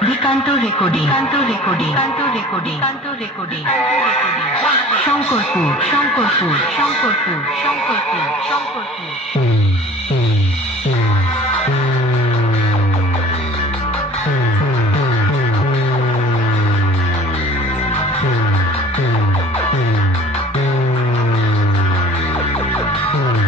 Laxmikant recording Kanta recording Kanta recording Kanta recording Shankarpur Shankarpur Shankarpur Shankarpur Shankarpur Mm-hmm.